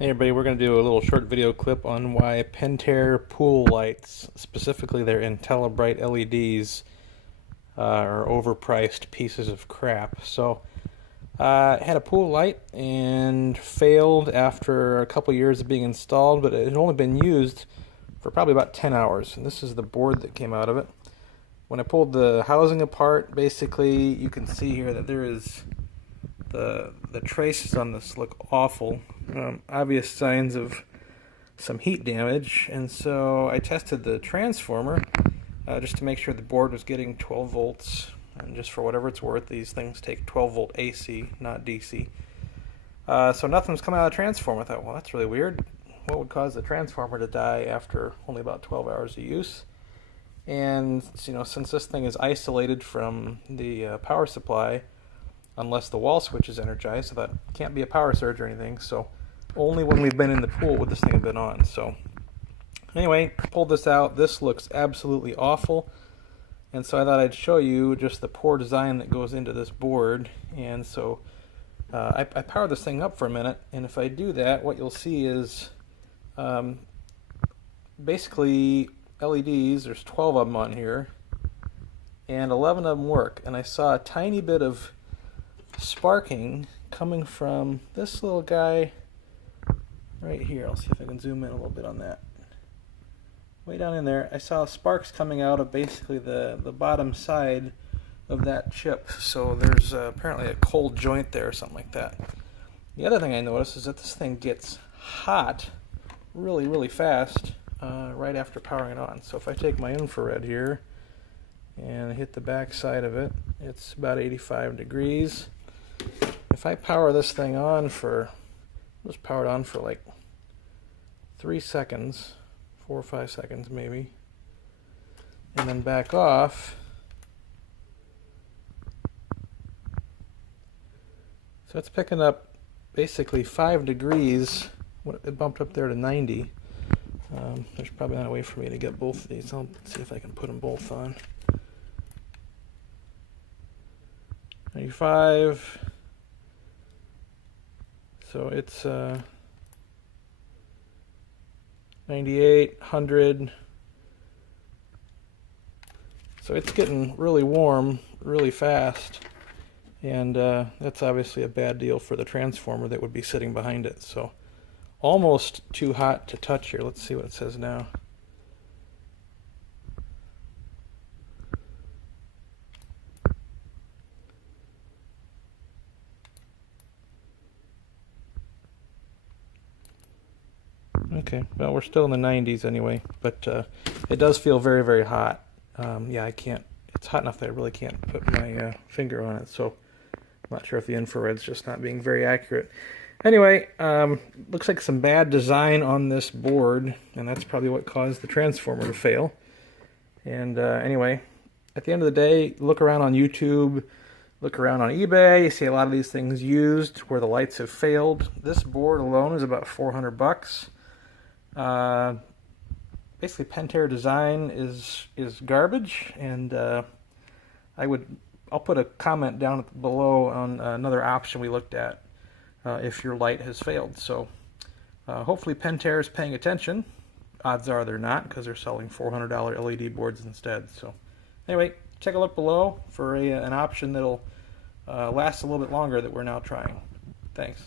Hey everybody, we're going to do a little short video clip on why Pentair pool lights, specifically their IntelliBrite LEDs, are overpriced pieces of crap. So, I had a pool light and failed after a couple years of being installed, but it had only been used for probably about 10 hours. And this is the board that came out of it. When I pulled the housing apart, basically you can see here that there is the traces on this look awful. Obvious signs of some heat damage, and so I tested the transformer just to make sure the board was getting 12 volts, and just for whatever it's worth, these things take 12 volt AC, not DC. So nothing was coming out of the transformer. I thought, well, that's really weird. What would cause the transformer to die after only about 12 hours of use? And since this thing is isolated from the power supply, unless the wall switch is energized, so that can't be a power surge or anything, so only when we've been in the pool would this thing have been on. So anyway, pulled this out. This looks absolutely awful, and so I thought I'd show you just the poor design that goes into this board. And so I powered this thing up for a minute, and if I do that, what you'll see is basically LEDs. There's 12 of them on here, and 11 of them work, and I saw a tiny bit of sparking coming from this little guy right here. I'll see if I can zoom in a little bit on that. Way down in there, I saw sparks coming out of basically the bottom side of that chip. So there's apparently a cold joint there or something like that. The other thing I noticed is that this thing gets hot really, really fast right after powering it on. So if I take my infrared here and hit the back side of it, it's about 85 degrees. If I power this thing on for, let's power it on for like 3 seconds, 4 or 5 seconds maybe, and then back off. So it's picking up basically 5 degrees. It bumped up there to 90. There's probably not a way for me to get both of these. I'll see if I can put them both on. 95. So it's 98, 100. So it's getting really warm really fast, and that's obviously a bad deal for the transformer that would be sitting behind it. So almost too hot to touch here. Let's see what it says now. Okay, well, we're still in the 90s anyway, but it does feel very, very hot. Yeah, I can't, it's hot enough that I really can't put my finger on it, so I'm not sure if the infrared's just not being very accurate. Anyway, looks like some bad design on this board, and that's probably what caused the transformer to fail. And anyway, at the end of the day, look around on YouTube, look around on eBay, you see a lot of these things used where the lights have failed. This board alone is about 400 bucks. Basically Pentair design is garbage, and I'll put a comment down below on another option we looked at if your light has failed. So hopefully Pentair is paying attention. Odds are they're not, because they're selling $400 LED boards instead. So anyway, take a look below for an option that'll last a little bit longer that we're now trying. Thanks.